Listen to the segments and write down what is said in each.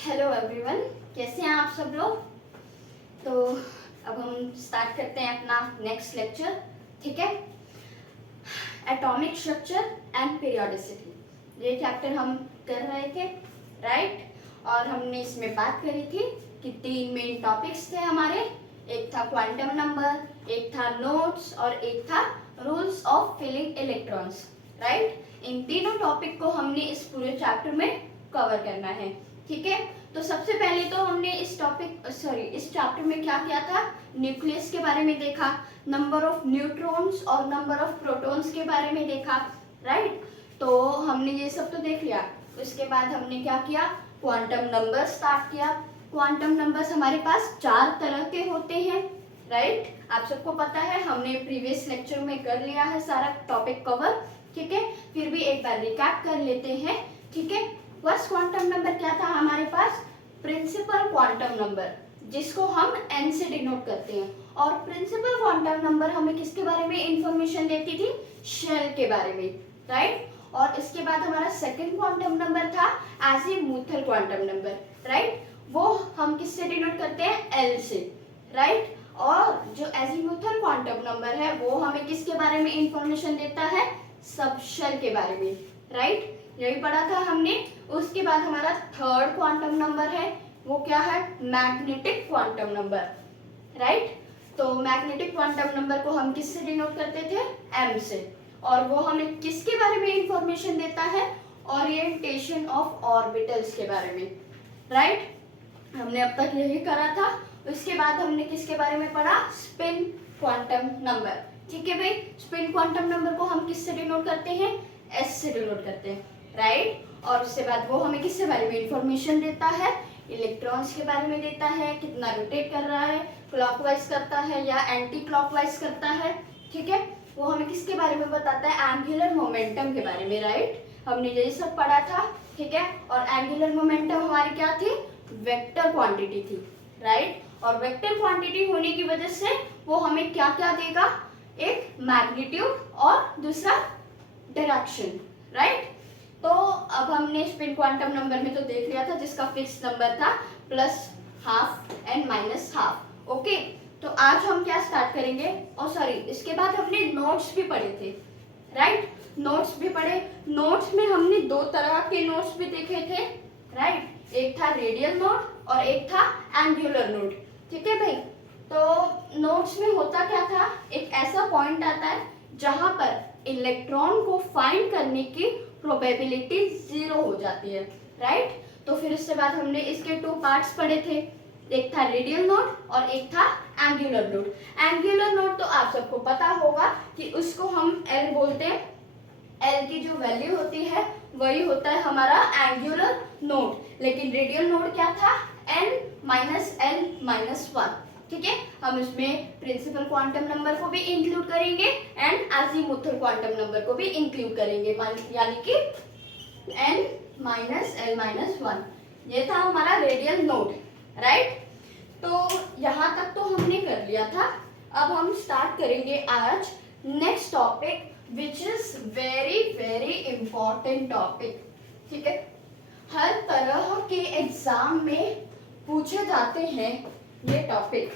Hello everyone, कैसे हैं आप सब लोग। तो अब हम स्टार्ट करते हैं अपना नेक्स्ट लेक्चर। ठीक है, एटॉमिक स्ट्रक्चर एंड पीरियोडिसिटी, ये चैप्टर हम कर रहे थे, राइट। और हमने इसमें बात करी थी कि तीन मेन टॉपिक्स थे हमारे। एक था क्वांटम नंबर, एक था नोड्स और एक था rules of filling electrons, right. इन तीनों टॉपिक को हमने इस पूरे चैप्टर में कवर करना है। ठीक है, तो सबसे पहले तो हमने इस चैप्टर में क्या किया था, न्यूक्लियस के बारे में देखा, नंबर ऑफ न्यूट्रॉन्स और नंबर ऑफ प्रोटॉन्स के बारे में देखा, राइट। तो हमने ये सब तो देख लिया। उसके बाद हमने क्या किया, क्वांटम नंबर स्टार्ट किया। क्वांटम नंबर्स हमारे पास 4 तरह के होते हैं, राइट। आप सबको पता है, हमने प्रीवियस लेक्चर में कर लिया है सारा टॉपिक कवर। ठीक है, फिर भी एक बार रिकैप कर लेते हैं। ठीक है, फर्स्ट क्वांटम नंबर क्या था हमारे पास, प्रिंसिपल क्वांटम नंबर, जिसको हम n से डिनोट करते हैं। और प्रिंसिपल क्वांटम नंबर हमें किसके बारे में इंफॉर्मेशन देती थी, शेल के बारे में, राइट। और इसके बाद हमारा सेकंड क्वांटम नंबर था एजीमुथल क्वांटम नंबर, राइट। वो हम किससे डिनोट करते हैं, l से, राइट। और जो एजीमुथल क्वांटम नंबर है वो हमें किसके बारे में इंफॉर्मेशन देता है, सबशेल के बारे में, राइट। यही पढ़ा था हमने। उसके बाद हमारा थर्ड क्वांटम नंबर है, वो क्या है, मैग्नेटिक क्वांटम नंबर, राइट। तो मैग्नेटिक क्वांटम नंबर को हम किससे डिनोट करते थे, m से। और वो हमें किसके बारे में इंफॉर्मेशन देता है, ओरिएंटेशन ऑफ ऑर्बिटल्स के बारे में, राइट। हमने अब तक यही करा था। उसके बाद हमने किसके बारे में पढ़ा, स्पिन क्वांटम नंबर। ठीक है भाई, स्पिन क्वांटम नंबर को हम किससे डिनोट करते हैं, s से डिनोट करते हैं, राइट। और उसके बाद वो हमें किसके बारे में इंफॉर्मेशन देता है, इलेक्ट्रॉन्स के बारे में देता है, कितना रोटेट कर रहा है, क्लॉकवाइज करता है या एंटी क्लॉकवाइज करता है। ठीक है, वो हमें किसके बारे में बताता है, एंगुलर मोमेंटम के बारे में, राइट। हमने यही सब पढ़ा था। ठीक है, और एंगुलर मोमेंटम हमारी क्या थी, वेक्टर क्वांटिटी थी, राइट। और वेक्टर क्वांटिटी होने की वजह से वो हमें क्या क्या देगा, एक मैग्नीट्यूड और दूसरा डायरेक्शन, राइट। तो अब हमने स्पिन क्वांटम नंबर में तो देख लिया था, जिसका फिक्स नंबर था +½ एंड -½ ओके। तो आज हम क्या स्टार्ट करेंगे, इसके बाद हमने नोट्स भी पढ़े थे, राइट। नोट्स भी पढ़े। नोट्स में हमने 2 तरह के नोट्स भी देखे थे, राइट। एक था रेडियल नोट और एक था एंगुलर नोट। ठीक है भाई, तो नोट्स में होता क्या था, एक ऐसा पॉइंट आता है जहां पर इलेक्ट्रॉन को फाइंड करने की प्रोबेबिलिटी 0 हो जाती है, राइट। तो फिर उसके बाद हमने इसके 2 पार्ट्स पढ़े थे, एक था रेडियल नोट और एक था एंगुलर नोट। एंगुलर नोट तो आप सबको पता होगा कि उसको हम L बोलते हैं। L की जो वैल्यू होती है वही होता है हमारा एंगुलर नोट। लेकिन रेडियल नोट क्या था, n-L-1। ठीक है, हम इसमें प्रिंसिपल क्वांटम नंबर को भी इंक्लूड करेंगे एंड अजीमुथल क्वांटम नंबर को भी इंक्लूड करेंगे, यानी कि n-L-1। ये था हमारा रेडियल नोट, राइट। तो यहाँ तक तो हमने कर लिया था। अब हम स्टार्ट करेंगे आज next topic, which is very very important topic. ठीक है, हर तरह के एग्जाम में पूछे जाते हैं ये टॉपिक।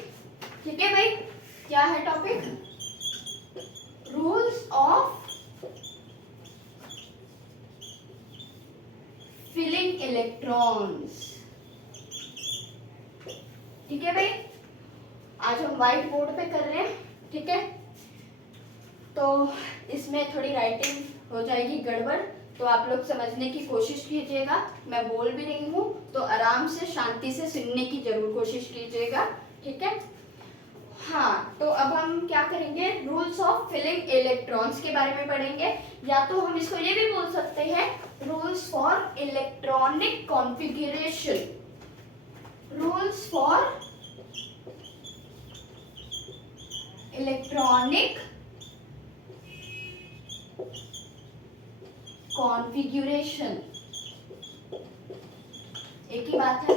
ठीक है भाई, क्या है topic, rules of filling electrons. ठीक है भाई, आज हम व्हाइट बोर्ड पे कर रहे हैं। ठीक है, तो इसमें थोड़ी राइटिंग हो जाएगी गड़बड़, तो आप लोग समझने की कोशिश कीजिएगा। मैं बोल भी रही हूँ तो आराम से शांति से सुनने की जरूर कोशिश कीजिएगा, ठीक है। हाँ, तो अब हम क्या करेंगे, रूल्स ऑफ फिलिंग इलेक्ट्रॉन्स के बारे में पढ़ेंगे, या तो हम इसको ये भी बोल सकते हैं, rules for electronic configuration. Rules for electronic configuration, एक ही बात है।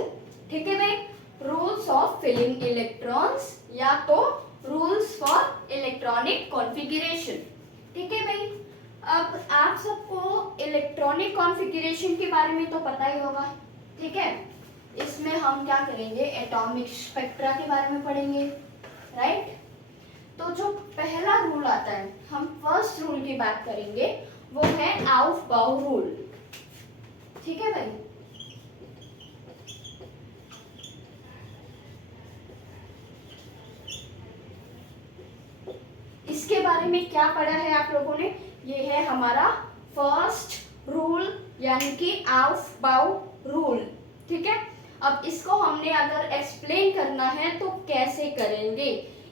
ठीक है भाई, रूल्स ऑफ फिलिंग इलेक्ट्रॉन्स या तो रूल्स फॉर इलेक्ट्रॉनिक कॉन्फ़िगरेशन। ठीक है भाई, अब आप सबको इलेक्ट्रॉनिक कॉन्फ़िगरेशन के बारे में तो पता ही होगा। ठीक है, इसमें हम क्या करेंगे, एटॉमिक स्पेक्ट्रा के बारे में पढ़ेंगे, राइट। तो जो पहला रूल आता है, हम फर्स्ट रूल की बात करेंगे, वो है आउफबाउ रूल, ठीक है भाई। इसके बारे में क्या पढ़ा है आप लोगों ने, ये है हमारा फर्स्ट रूल यानी कि आउफबाउ रूल, ठीक है। अब इसको हमने अगर एक्सप्लेन करना है तो कैसे करेंगे,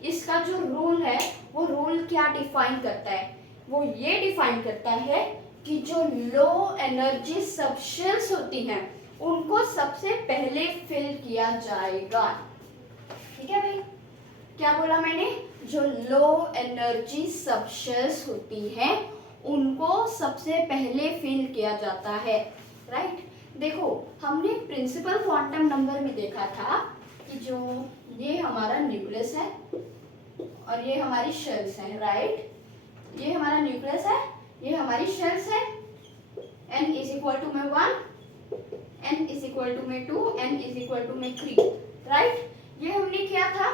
इसका जो रूल है वो रूल क्या डिफाइन करता है, वो ये डिफाइन करता है कि जो लो एनर्जी सबस्टेंस होती हैं उनको सबसे पहले फिल किया जाएगा, ठीक है भाई। क्या बोला मैंने, जो लो एनर्जी सबस्टेंस होती हैं उनको सबसे पहले फिल किया जाता है, राइट। देखो हमने प्रिंसिपल क्वांटम नंबर में देखा था कि जो ये हमारा न्यूक्लियस है और ये हमारी शेल्स हैं, राइट। ये हमारा न्यूक्लियस है, ये हमारी शेल्स है, n इज इक्वल टू में 1, n इज इक्वल टू में 2, n इज इक्वल टू में 3, राइट। ये हमने किया था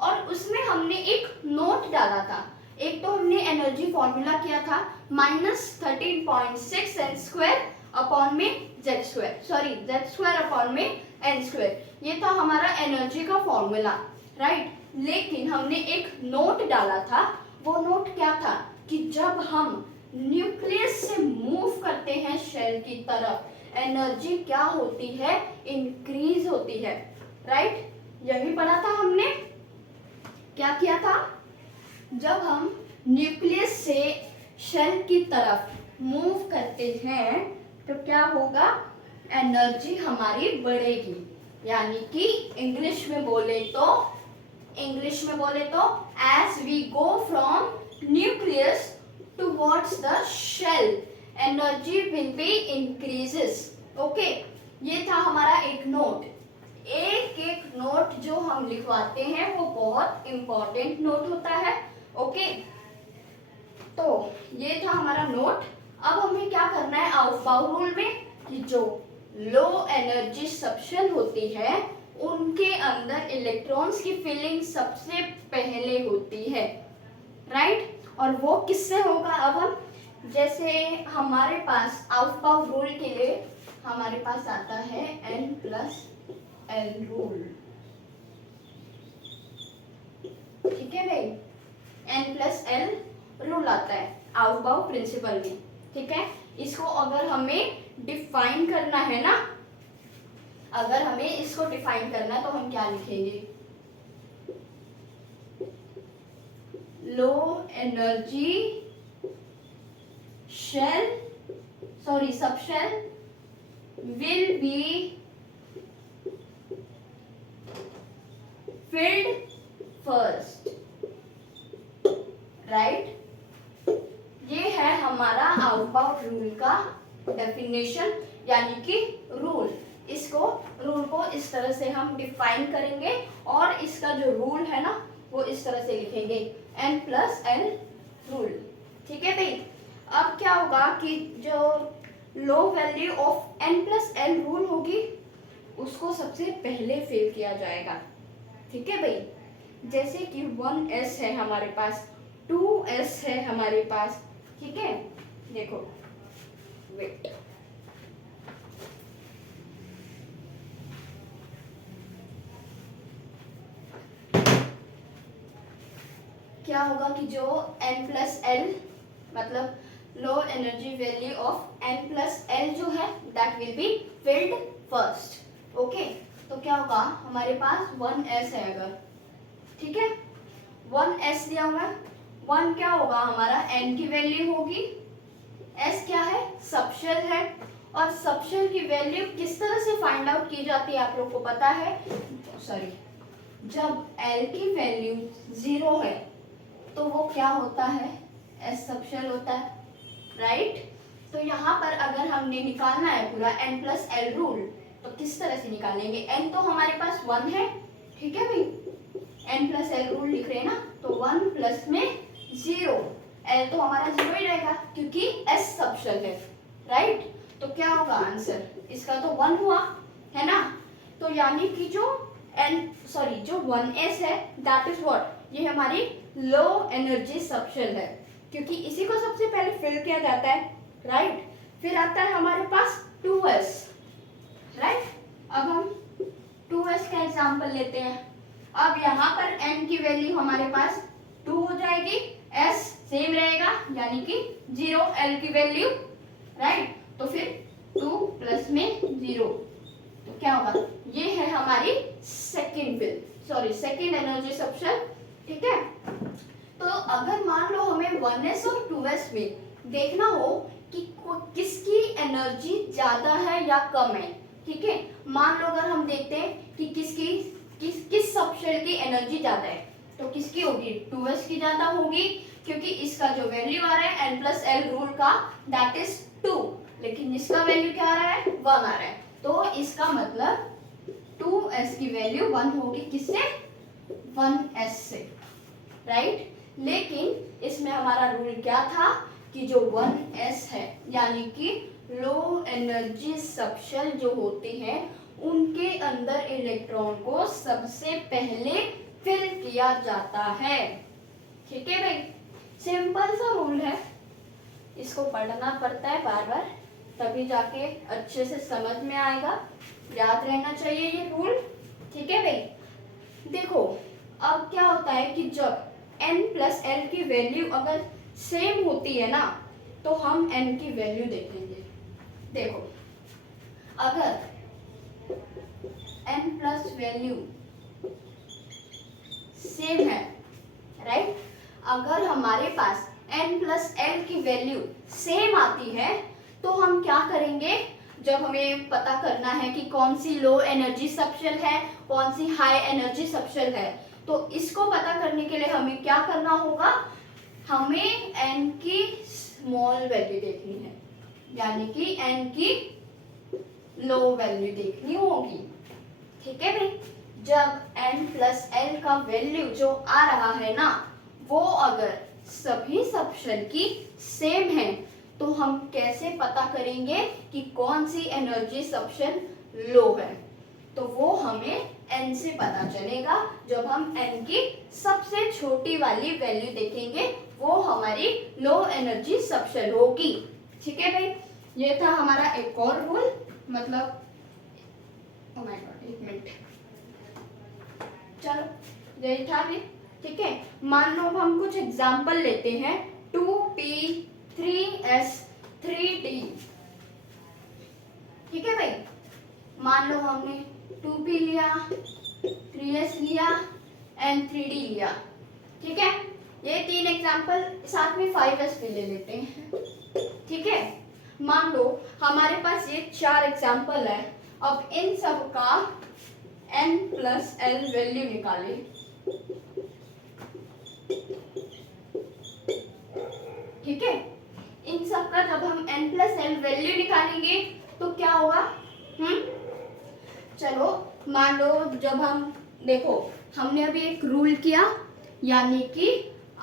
और उसमें हमने एक नोट डाला था। एक तो हमने एनर्जी फॉर्मूला किया था -13.6 n स्क्वायर अपॉन में z square, sorry z square upon में n स्क्वायर, ये था हमारा एनर्जी का फॉर्मूला, राइट। लेकिन हमने एक नोट डाला था, वो नोट क्या था कि जब हम न्यूक्लियस से मूव करते हैं शेल की तरफ, एनर्जी क्या होती है, इंक्रीज होती है, राइट। यही पढ़ा था हमने। क्या किया था, जब हम न्यूक्लियस से शेल की तरफ मूव करते हैं तो क्या होगा, एनर्जी हमारी बढ़ेगी, यानी कि इंग्लिश में बोले तो as we go from nucleus towards the shell energy will be increases, okay. ये था हमारा एक नोट। एक एक नोट जो हम लिखवाते हैं वो बहुत इंपॉर्टेंट नोट होता है, ओके। तो ये था हमारा नोट। अब हमें क्या करना है आउफबाउ रूल में कि जो लो एनर्जी सबस्टेंस होती है उनके अंदर इलेक्ट्रॉन्स की फिलिंग सबसे पहले होती है, राइट। और वो किससे होगा, अब हम जैसे हमारे पास आउफबाउ रूल के लिए हमारे पास आता है n+l रूल, ठीक है भाई। n+l रूल आता है आउफबाउ प्रिंसिपल में, ठीक है। इसको अगर हमें डिफाइन करना है ना, अगर हमें इसको डिफाइन करना है तो हम क्या लिखेंगे, low energy subshell will be filled first, right. ये है हमारा आउफबाउ रूल का डेफिनेशन यानी कि रूल। इसको रूल को इस तरह से हम डिफाइन करेंगे और इसका जो रूल है ना वो इस तरह से लिखेंगे n+l रूल, ठीक है भाई। अब क्या होगा कि जो low value of n+l rule होगी उसको सबसे पहले फिल किया जाएगा, ठीक है भाई। जैसे कि 1s है हमारे पास, 2s है हमारे पास, ठीक है। देखो वेट, क्या होगा कि जो n+l मतलब low energy value of n+l जो है that will be filled first, okay. तो क्या होगा हमारे पास 1s है अगर, ठीक है, 1s दिया हुआ है। 1 क्या होगा हमारा n की वैल्यू होगी, s क्या है सबशेल है, और सबशेल की वैल्यू किस तरह से फाइंड आउट की जाती है आप लोग को पता है, सॉरी जब l की वैल्यू 0 है तो वो क्या होता है, s सबशेल होता है, राइट। तो यहाँ पर अगर हमने निकालना है पूरा n+l रूल तो किस तरह से निकालेंगे, n तो हमारे पास 1 है, ठीक है भाई, n+l रूल लिख रहे हैं ना, तो 1 प्लस में 0, l तो हमारा 0 ही रहेगा क्योंकि s सबशेल है, राइट। तो क्या होगा आंसर, इसका तो 1 हुआ है ना। तो यानी कि जो जो 1s है दैट इज व्हाट, ये हमारी लो एनर्जी सबशेल है, क्योंकि इसी को सबसे पहले फिल किया जाता है, राइट। फिर आता है हमारे पास 2s, राइट। अब हम 2s का एग्जांपल लेते हैं। अब यहाँ पर n की वैल्यू हमारे पास 2 हो जाएगी, s सेम रहेगा यानी कि 0, l की वैल्यू, राइट। तो फिर 2 प्लस में 0, तो क्या होगा, ये है हमारी सेकेंड एनर्जी सबशेल, ठीक है। तो अगर मान लो हमें 1s और 2s में देखना हो कि किसकी एनर्जी ज्यादा है या कम है, ठीक है। मान लो अगर हम देखते हैं कि किस सबशेल की एनर्जी ज्यादा है, तो किसकी होगी, 2s की ज्यादा होगी, क्योंकि इसका जो वैल्यू आ रहा है n+l रूल का दैट इज 2, लेकिन इसका वैल्यू क्या आ रहा है, 1 आ रहा है। तो इसका मतलब 2s की वैल्यू 1 होगी, किससे, 1s से, राइट। लेकिन इसमें हमारा रूल क्या था कि जो 1s है यानी कि लो एनर्जी सबशेल जो होती है उनके अंदर इलेक्ट्रॉन को सबसे पहले फिल किया जाता है, ठीक है भाई। सिंपल सा रूल है, इसको पढ़ना पड़ता है बार बार, तभी जाके अच्छे से समझ में आएगा, याद रहना चाहिए ये रूल, ठीक है भाई। देखो अब क्या होता है कि जब n+l की वैल्यू अगर सेम होती है ना, तो हम n की वैल्यू देखेंगे। देखो अगर n प्लस वैल्यू सेम है, राइट, अगर हमारे पास n+l की वैल्यू सेम आती है तो हम क्या करेंगे, जब हमें पता करना है कि कौन सी लो एनर्जी सबशेल है, कौन सी हाई एनर्जी सबशेल है, तो इसको पता करने के लिए हमें क्या करना होगा, हमें n की स्मॉल वैल्यू देखनी है, यानी कि n की लो वैल्यू देखनी होगी, ठीक है भाई। जब n+l का वैल्यू जो आ रहा है ना, वो अगर सभी सबशेल की सेम है, तो हम कैसे पता करेंगे कि कौन सी एनर्जी सबशेल लो है, तो वो हमें n से पता चलेगा। जब हम n की सबसे छोटी वाली वैल्यू देखेंगे वो हमारी लो एनर्जी सबशेल होगी, ठीक है भाई। ये था हमारा एक और रूल, मतलब ओह माय गॉड, एक मिनट, चलो यही था भी, ठीक है। मान लो हम कुछ एग्जांपल लेते हैं, 2p 3s 3d, ठीक है भाई। मान लो हमने 2p लिया, 3s लिया एंड 3d लिया, ठीक है। ये 3 एग्जांपल, साथ में 5s भी ले लेते हैं, ठीक है। मान लो हमारे पास ये 4 एग्जांपल है, अब इन सब का n+l वैल्यू निकालें, ठीक है। इन सब का जब हम n+l वैल्यू निकालेंगे तो क्या होगा, चलो मान लो जब हम देखो हमने अभी एक रूल किया, यानी कि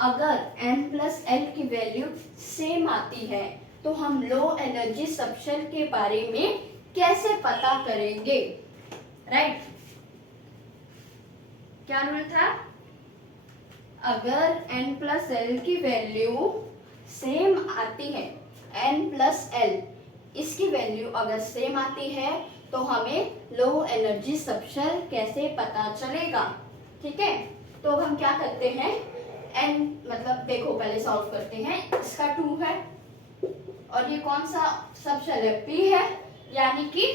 अगर n+l की वैल्यू सेम आती है तो हम लो एनर्जी सबशेल के बारे में कैसे पता करेंगे, राइट। क्या रूल था, अगर n+l की वैल्यू सेम आती है, n+l इसकी वैल्यू अगर सेम आती है तो हमें लो एनर्जी सबशेल कैसे पता चलेगा, ठीक है। तो अब हम क्या करते हैं, n मतलब देखो पहले सॉल्व करते हैं, इसका 2 है और ये कौन सा सबशेल है, p है, यानी कि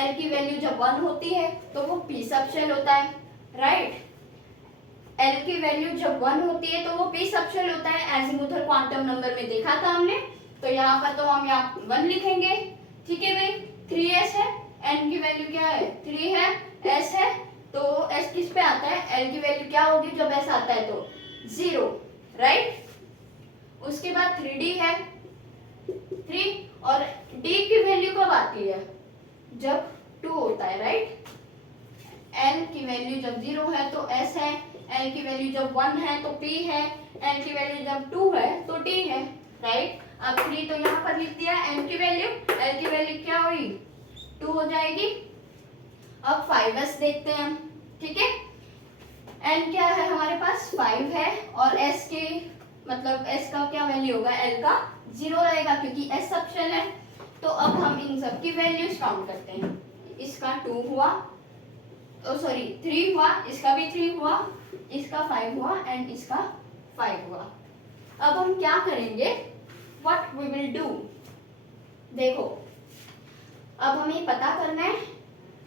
l की वैल्यू जब 1 होती है तो वो p सबशेल होता है, राइट। l की वैल्यू जब 1 होती है तो वो p सबशेल होता है, एजीमुथल क्वांटम नंबर में देखा था हमने, तो यहाँ पर तो हम यहाँ 1 लिखेंगे, ठीक है भाई। 3s है, n की वैल्यू क्या है, 3 है, s है, तो s किस पे आता है, l की वैल्यू क्या होगी जब s आता है तो 0, राइट। उसके बाद 3d है, 3, और d की वैल्यू कब आती है, जब 2 होता है, राइट। l की वैल्यू जब 0 है तो s है, l की वैल्यू जब 1 है तो p है, l की वैल्यू जब 2 है तो d है, राइट। अब 3 तो यहाँ पर लिख दिया, n की वैल्यू, l की वैल्यू क्या हुई 2 हो जाएगी। अब 5s देखते हैं हम, ठीक है। n क्या है हमारे पास 5 है और s के मतलब s का क्या वैल्यू होगा, l का 0 रहेगा क्योंकि s ऑप्शन है। तो अब हम इन सब की वैल्यूज काउंट करते हैं। इसका 2 हुआ, सॉरी 3 हुआ, इसका भी 3 हुआ, इसका 5 हुआ एंड इसका 5 हुआ। अब हम क्या करेंगे, व्हाट वी विल डू, देखो अब हमें पता करना है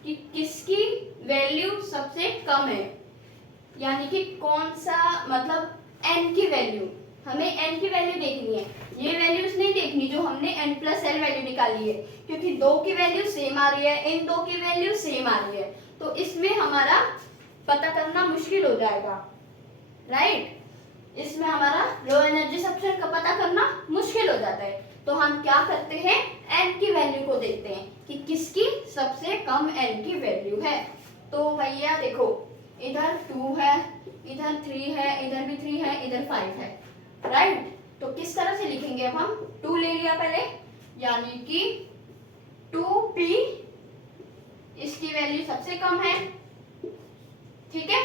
कि किसकी वैल्यू सबसे कम है, यानी कि कौन सा मतलब n की वैल्यू, हमें n की वैल्यू देखनी है। ये वैल्यूज नहीं देखनी जो हमने n प्लस l वैल्यू निकाली है, क्योंकि दो की वैल्यू सेम आ रही है, इन दो की वैल्यू सेम आ रही है, तो इसमें हमारा पता करना मुश्किल हो जाएगा, राइट। इसमें हमारा लो एनर्जी सब्सट्रेट का पता करना मुश्किल हो जाता है। तो हम क्या करते हैं, n की वैल्यू को देखते हैं कि किसकी सबसे कम n की वैल्यू है। तो भैया देखो इधर 2 है, इधर 3 है, इधर भी 3 है, इधर 5 है, राइट। तो किस तरह से लिखेंगे, अब हम 2 ले लिया पहले, यानी कि 2p इसकी वैल्यू सबसे कम है, ठीक है।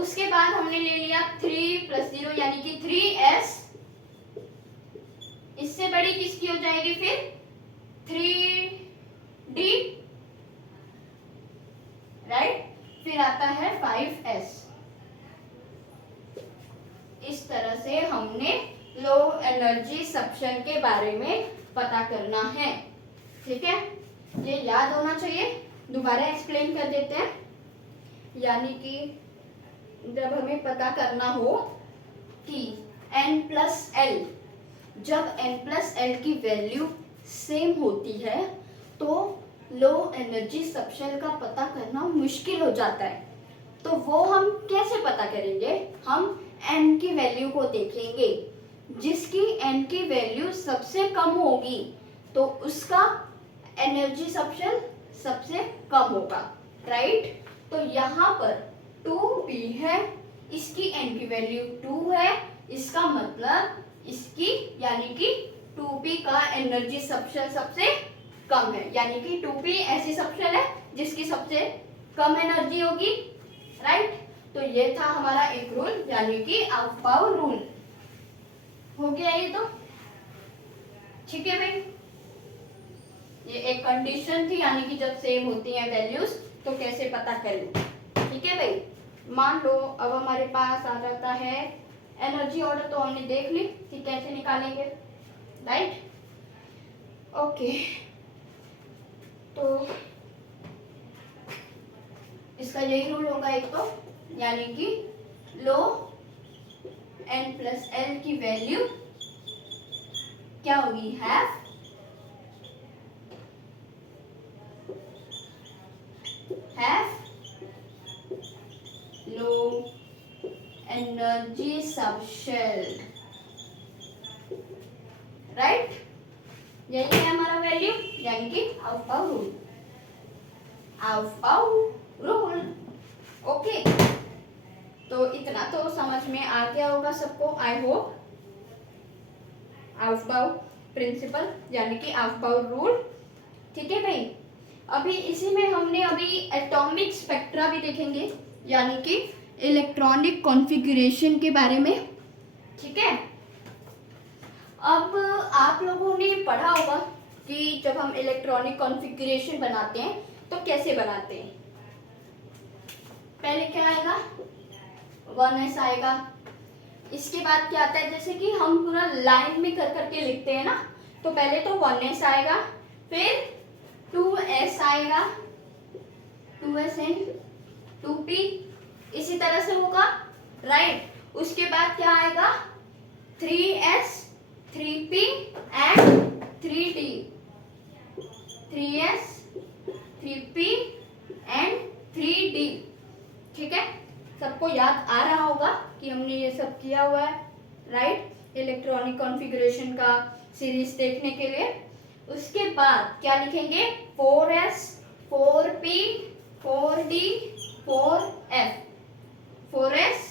उसके बाद हमने ले लिया 3 + 0 यानी कि 3s, इससे बड़ी किसकी हो जाएगी फिर 3d, राइट। फिर आता है 5s। इस तरह से हमने लो एनर्जी सब्सट्रेट के बारे में पता करना है, ठीक है। ये याद होना चाहिए, दोबारा एक्सप्लेन कर देते हैं। यानी कि जब हमें पता करना हो कि n प्लस l, जब n प्लस l की वैल्यू सेम होती है तो लो एनर्जी सब्सट्रेट का पता करना मुश्किल हो जाता है। तो वो हम कैसे पता करेंगे, हम n की वैल्यू को देखेंगे, जिसकी n की वैल्यू सबसे कम होगी तो उसका एनर्जी सब्सट्रेट सबसे कम होगा, राइट। तो यहाँ पर 2p है, इसकी n की वैल्यू 2 है, इसका मतलब इसकी यानी कि 2p का एनर्जी सब्सट्रेट सबसे कम है, यानी कि 2p ऐसी सब्सट्रेट है जिसकी सबसे कम एनर्जी होगी, राइट। तो ये था हमारा एक रूल, यानी कि अफबाउ रूल हो गया ये, तो ठीक है भाई। ये एक कंडीशन थी, यानी कि जब सेम होती हैं वैल्यूज तो कैसे पता करें, ठीक है भाई। मान लो अब हमारे पास आ जाता है एनर्जी ऑर्डर, तो हमने देख ली कि कैसे निकालेंगे, राइट। ओके, तो इसका यही रूल होगा एक तो, यानी कि लो n प्लस l की वैल्यू क्या होगी, have low energy substrate, right. यही है हमारा वैल्यू, यानी कि Aufbau rule, Aufbau rule. Okay, तो इतना तो समझ में आ गया होगा सबको, आई होप। अफबाउ प्रिंसिपल यानी कि अफबाउ रूल, ठीक है भाई। अभी इसी में हमने अभी एटॉमिक स्पेक्ट्रा भी देखेंगे, यानी कि इलेक्ट्रॉनिक कॉन्फ़िगरेशन के बारे में, ठीक है। अब आप लोगों ने पढ़ा होगा कि जब हम इलेक्ट्रॉनिक कॉन्फ़िगरेशन बनाते हैं तो कैसे बनाते हैं। पहले क्या आएगा, 1s आएगा, इसके बाद क्या आता है, जैसे कि हम पूरा लाइन में कर करके लिखते हैं ना, तो पहले तो 1s आएगा, फिर 2s आएगा, 2s एंड 2p, इसी तरह से होगा, राइट। उसके बाद क्या आएगा, 3s, 3p and 3d, 3s, 3p and 3d, ठीक है। सबको याद आ रहा होगा कि हमने ये सब किया हुआ है, राइट, इलेक्ट्रॉनिक कॉन्फ़िगरेशन का सीरीज देखने के लिए। उसके बाद क्या लिखेंगे, 4s, 4p, 4d, 4f, 4s,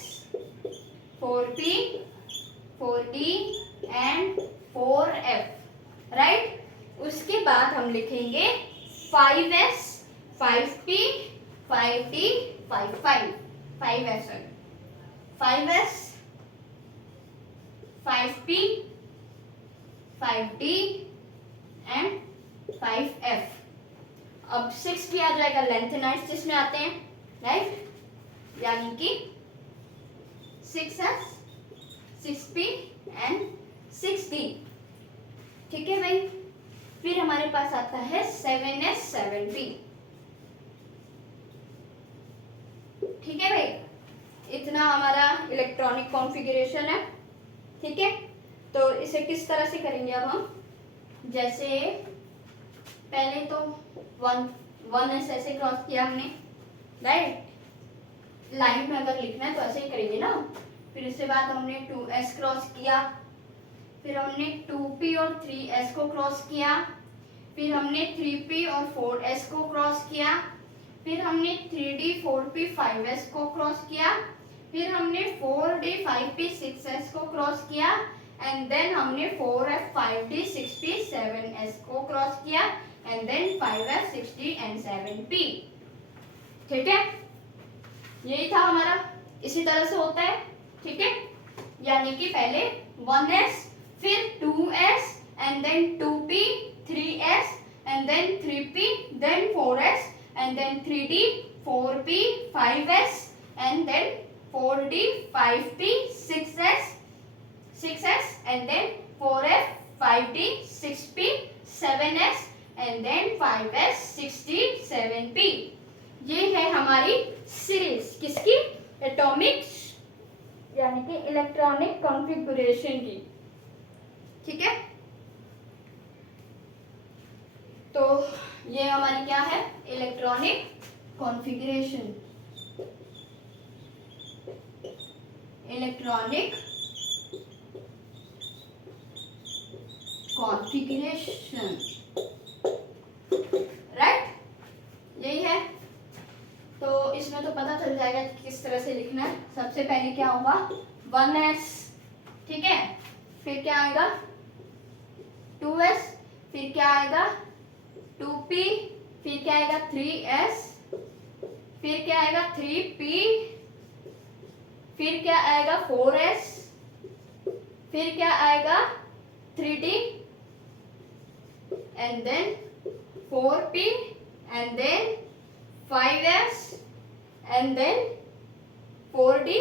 4p, 4d and 4f, right. उसके बाद हम लिखेंगे 5s, 5p 5D 5S 5S 5P 5D and 5F। अब 6 भी आ जाएगा, लेंथेनाइज जिसमें आते हैं, राइट, यानी कि 6S 6P एंड 6D। ठीक है भाई। फिर हमारे पास आता है 7S 7P। ठीक है भाई, इतना हमारा इलेक्ट्रॉनिक कॉन्फ़िगरेशन है। ठीक है, तो इसे किस तरह से करेंगे अब हम, जैसे पहले तो 1S ऐसे क्रॉस किया हमने, राइट, लाइन में अगर लिखना है तो ऐसे ही करेंगे ना। फिर इसके बाद हमने 2S क्रॉस किया, फिर हमने 2P और 3S को क्रॉस किया, फिर हमने 3P और 4S को क्रॉस किया, फिर हमने 3D 4P 5S को क्रॉस किया, फिर हमने 4D 5P 6S को क्रॉस किया, एंड देन हमने 4F 5D 6P 7S को क्रॉस किया, and then 5F 6D and 7P। ठीक है, यही था हमारा, इसी तरह से होता है। ठीक है, यानी कि पहले 1S, फिर 2S, and then 2P, 3S, and then 3P, देन 4S, and then 3D, 4P, 5S, and then 4D, 5P, 6S, and then 4F, 5D, 6P, 7S, and then 5S, 6D, 7P। ये है हमारी series किसकी, atomic यानी कि electronic configuration की। ठीक है, तो ये हमारी क्या है, electronic configuration, electronic configuration, right, यही है। तो इसमें तो पता चल जाएगा कि किस तरह से लिखना है। सबसे पहले क्या होगा, 1S, ठीक है, फिर क्या आएगा 2S, फिर क्या आएगा 2P, फिर क्या आएगा 3S, फिर क्या आएगा 3P, फिर क्या आएगा 4S, फिर क्या आएगा 3D, and then 4P, and then 5S, and then 4D,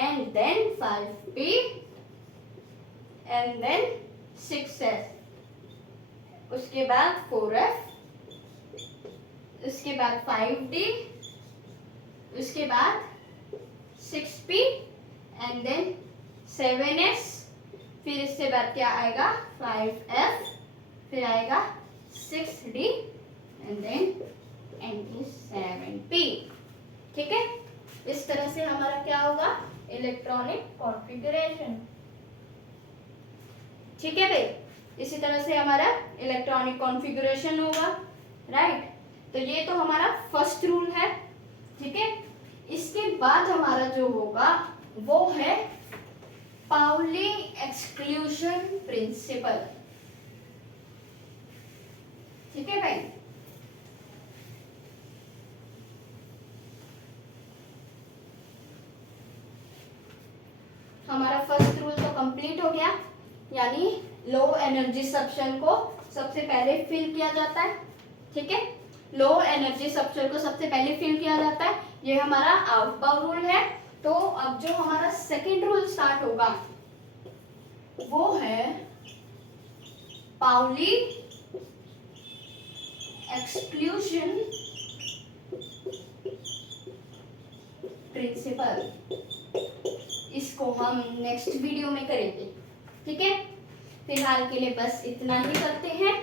and then 5P, and then 6S, उसके बाद 4F, उसके बाद 5D, उसके बाद 6P, and then 7S, फिर इसके बाद क्या आएगा 5F, फिर आएगा 6D, and then and 7P। ठीक है, इस तरह से हमारा क्या होगा, इलेक्ट्रॉनिक कॉन्फ़िगरेशन। ठीक है भाई, इसी तरह से हमारा इलेक्ट्रॉनिक कॉन्फ़िगरेशन होगा, राइट। तो ये तो हमारा फर्स्ट रूल है। ठीक है, इसके बाद हमारा जो होगा वो है पाउली एक्सक्लूजन प्रिंसिपल। ठीक है भाई, हमारा फर्स्ट रूल तो कंप्लीट हो गया, यानी लो एनर्जी सब्सटेंस को सबसे पहले फिल किया जाता है। ठीक है, लो एनर्जी सब्सटेंस को सबसे पहले फिल किया जाता है, ये हमारा आउटबाउंड रूल है। तो अब जो हमारा सेकंड रूल स्टार्ट होगा वो है पाउली एक्सक्लूजन प्रिंसिपल। इसको हम नेक्स्ट वीडियो में करेंगे। ठीक है, फिलहाल के लिए बस इतना ही करते हैं।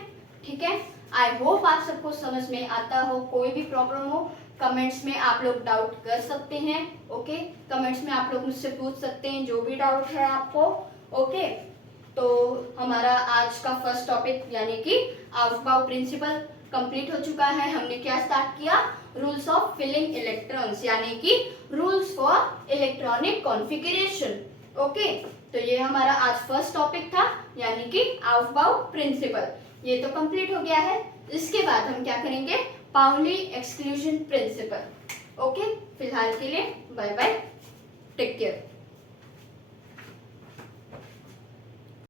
ठीक है, आई होप आप सबको समझ में आता हो। कोई भी प्रॉब्लम हो कमेंट्स में आप लोग डाउट कर सकते हैं। ओके, कमेंट्स में आप लोग मुझसे पूछ सकते हैं जो भी डाउट है आपको। ओके, तो हमारा आज का फर्स्ट टॉपिक यानी कि आउटबाउ प्रिंसिपल कंप्लीट हो चुका है। हमने क्या स्टार्ट किया, रूल्स ऑफ फिलिंग इलेक्ट्रॉन्स यानी कि rules for electronic configuration. Okay, तो ये हमारा आज फर्स्ट टॉपिक था यानी कि आउटबाउ प्रिंसिपल। ये तो कंप्लीट हो गया है। इसके बाद हम क्या करेंगे, पाउली एक्सक्लूजन प्रिंसिपल। ओके, फिलहाल के लिए बाय बाय, टेक केयर।